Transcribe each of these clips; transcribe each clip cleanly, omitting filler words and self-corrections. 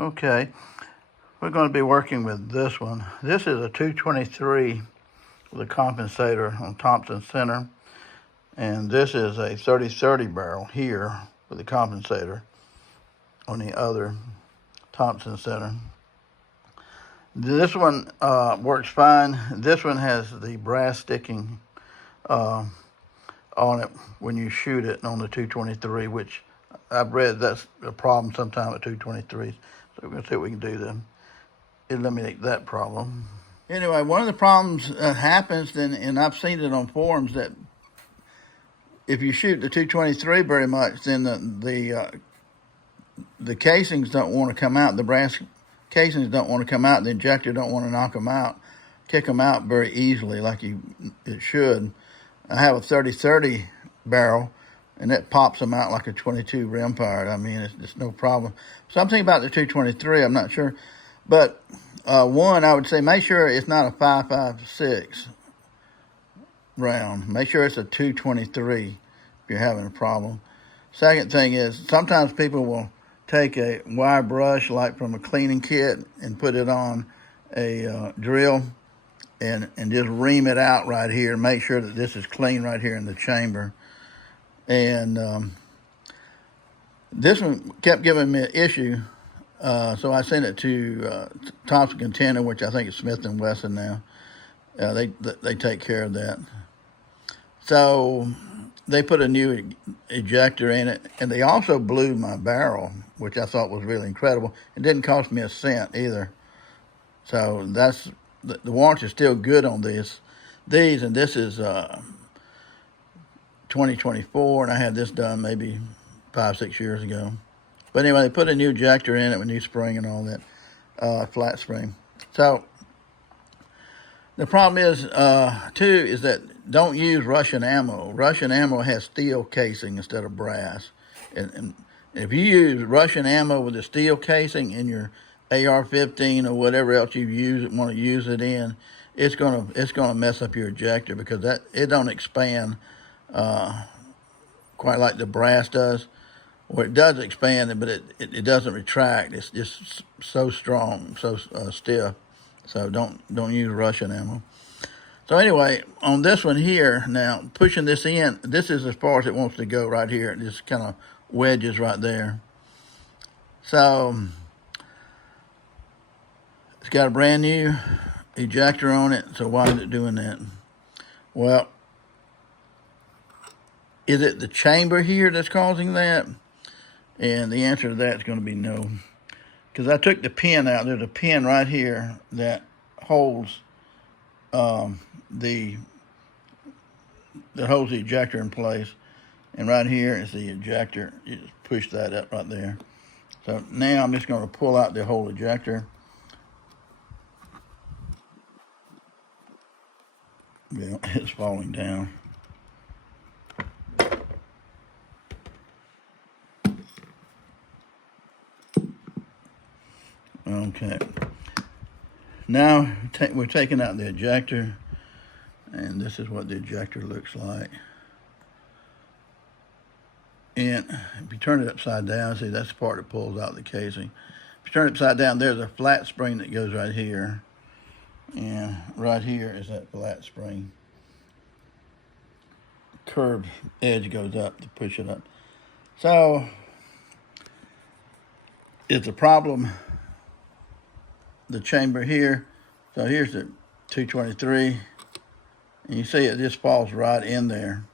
Okay, we're going to be working with this one. This is a 223 with a compensator on Thompson center, and this is a 3030 barrel here with a compensator on the other Thompson center. This one works fine. This one has the brass sticking on it when you shoot it on the 223, which I've read that's a problem sometimes with 223s. So we're going to see what we can do to eliminate that problem. Anyway, one of the problems that happens, and I've seen it on forums, that if you shoot the 223 very much, then the casings don't want to come out. The brass casings don't want to come out. The ejector don't want to knock them out, kick them out very easily like it should. I have a 3030 barrel, and that pops them out like a 22 rimfire. I mean, it's no problem. Something about the 223, I'm not sure. But one, I would say make sure it's not a 5.56 round. Make sure it's a 223 if you're having a problem. Second thing is, sometimes people will take a wire brush like from a cleaning kit and put it on a drill and just ream it out right here. Make sure that this is clean right here in the chamber. And this one kept giving me an issue, so I sent it to Thompson Contender, which I think is Smith & Wesson now. They take care of that. So they put a new ejector in it, and they also blew my barrel, which I thought was really incredible. It didn't cost me a cent either. So that's the warranty is still good on these, and this is 2024, and I had this done maybe 5-6 years ago. But anyway, they put a new ejector in it with new spring and all that, flat spring. So the problem is, too, is that don't use Russian ammo. Russian ammo has steel casing instead of brass. And if you use Russian ammo with a steel casing in your AR-15 or whatever else you want to use it in, it's gonna mess up your ejector, because it don't expand quite like the brass does. Or it does expand, but it doesn't retract. It's just so strong, so stiff. So don't use Russian ammo. So anyway, on this one here, now pushing this in, this is as far as it wants to go right here. It just kind of wedges right there. So it's got a brand new ejector on it. So why is it doing that? Well, is it the chamber here that's causing that? And the answer to that is going to be no. Because I took the pin out. There's a pin right here that holds the ejector in place. And right here is the ejector. You just push that up right there. So now I'm just going to pull out the whole ejector. Yeah, it's falling down. Okay. Now we're taking out the ejector, and this is what the ejector looks like. And if you turn it upside down, see, that's the part that pulls out the casing. If you turn it upside down, there's a flat spring that goes right here. And right here is that flat spring. Curved edge goes up to push it up. So it's a problem, the chamber here. So here's the 223. And you see it just falls right in there.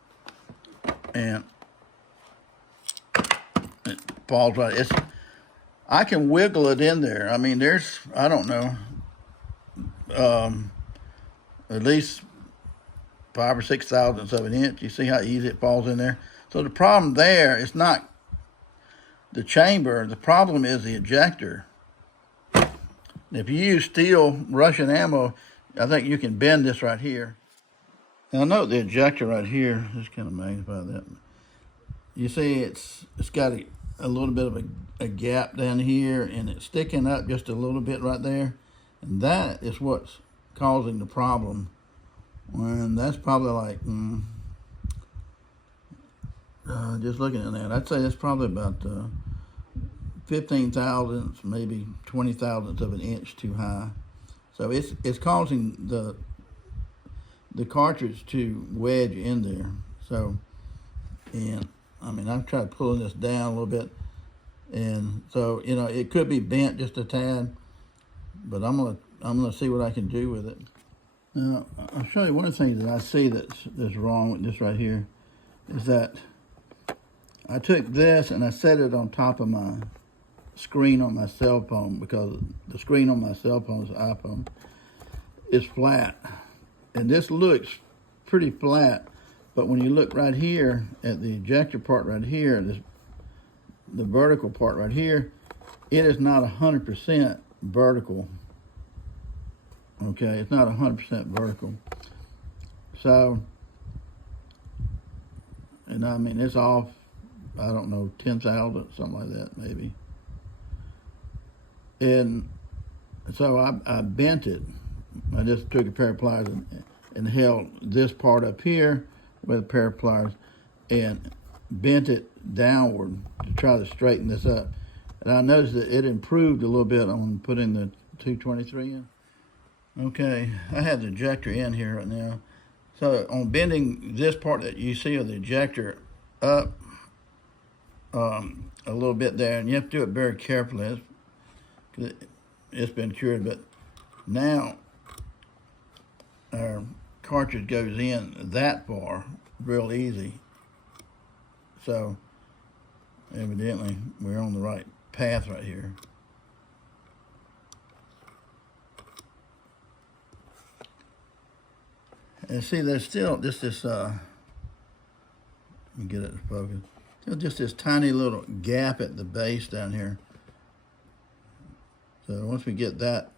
And it falls right. I can wiggle it in there. I mean, there's, I don't know, at least 5 or 6 thousandths of an inch. You see how easy it falls in there? So the problem there is not the chamber. The problem is the ejector. If you use steel Russian ammo, I think you can bend this right here. Now note the ejector right here. Just kind of amazed by that. You see it's got a little bit of a gap down here, and it's sticking up just a little bit right there. And that is what's causing the problem. And that's probably like, just looking at that, I'd say that's probably about 15 thousandths, maybe 20 thousandths of an inch too high. So it's causing the cartridge to wedge in there. So, and I mean, I'm trying to pull this down a little bit, and so it could be bent just a tad, but I'm gonna see what I can do with it. Now I'll show you one of the things that I see that's wrong with this right here is that I took this and I set it on top of my screen on my cell phone, because the screen on my cell phone is iPhone, is flat, and this looks pretty flat, but when you look right here at the ejector part right here, the vertical part right here, it is not 100% vertical. Okay, it's not 100% vertical. So, and I mean, it's off, I don't know, 10,000, something like that, maybe. And so I bent it. I just took a pair of pliers and held this part up here with a pair of pliers and bent it downward to try to straighten this up. And I noticed that it improved a little bit on putting the 223 in. Okay, I have the ejector in here right now. So on bending this part that you see of the ejector up a little bit there, and you have to do it very carefully. It's been cured, but now our cartridge goes in that far real easy. So evidently we're on the right path right here. And see, there's still just this, let me get it to focus. Still just this tiny little gap at the base down here. So once we get that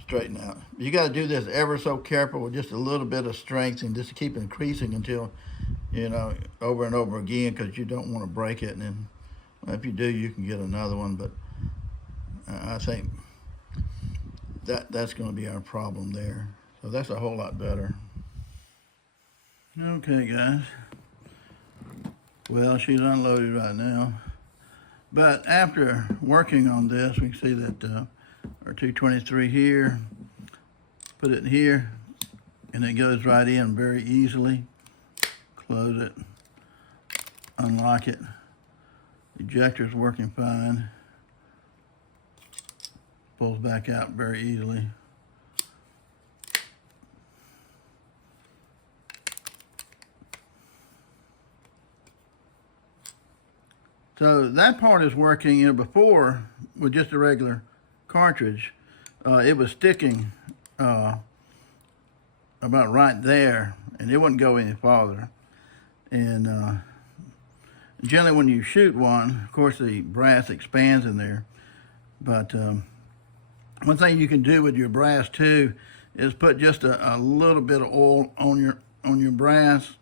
straightened out, you got to do this ever so careful with just a little bit of strength, and just keep increasing until, over and over again, because you don't want to break it. And then if you do, you can get another one. But I think that's going to be our problem there. So that's a whole lot better. Okay, guys. Well, she's unloaded right now. But after working on this, we can see that our 223 here, put it in here, and it goes right in very easily. Close it, unlock it. Ejector's working fine. Pulls back out very easily. So that part is working. Before, with just a regular cartridge, it was sticking about right there, and it wouldn't go any farther. And generally when you shoot one, of course the brass expands in there. But one thing you can do with your brass too is put just a little bit of oil on your brass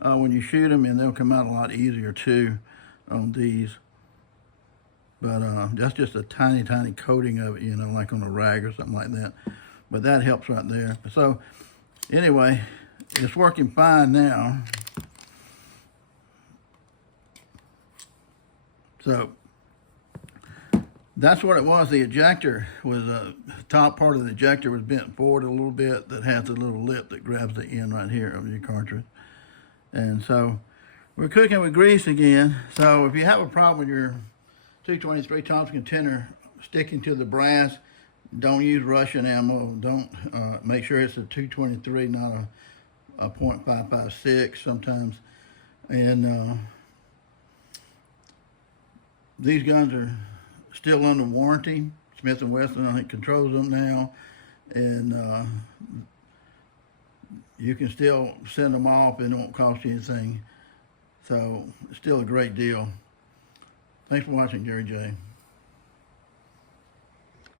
when you shoot them, and they'll come out a lot easier too on these. But that's just a tiny coating of it, like on a rag or something like that. But that helps right there. So anyway, it's working fine now. So that's what it was. The ejector was, the top part of the ejector was bent forward a little bit. That has a little lip that grabs the end right here of your cartridge. And so we're cooking with grease again. So if you have a problem with your 223 Thompson Contender sticking to the brass, don't use Russian ammo. Don't make sure it's a 223, not a .556 sometimes. And these guns are still under warranty. Smith & Wesson, I think, controls them now, and you can still send them off and it won't cost you anything. So it's still a great deal. Thanks for watching, Jerry J.